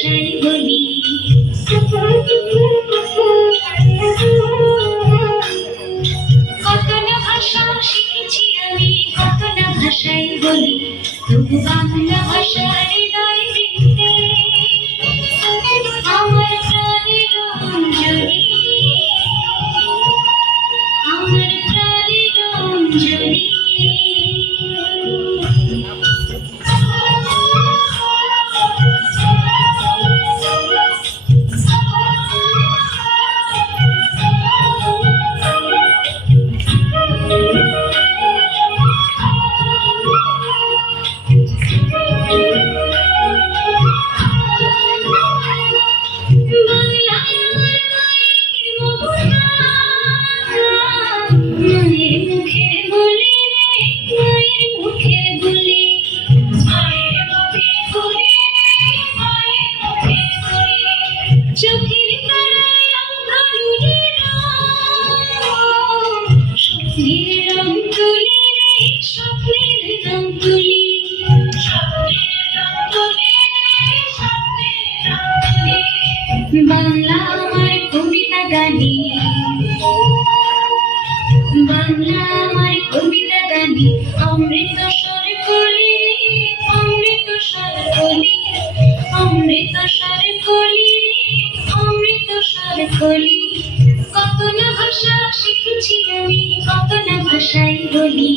ভাষায় বলি। কত না ভাষা শিখেছি আমি, কত না ভাষায় বলি, তবু বাংলা ভাষার হৃদয় বৃন্দে আমার প্রাণের অঞ্জলি, আমার প্রাণের অঞ্জলি। বাংলা আমার কবিতা গানি, বাংলা আমার কবিতা গানি, অমৃত স্বর কলি, অমৃত স্বর কলি, অমৃত স্বর কলি, অমৃত স্বর কলি। কত না ভাষা শিখেছি আমি, কত না ভাষায় বলি।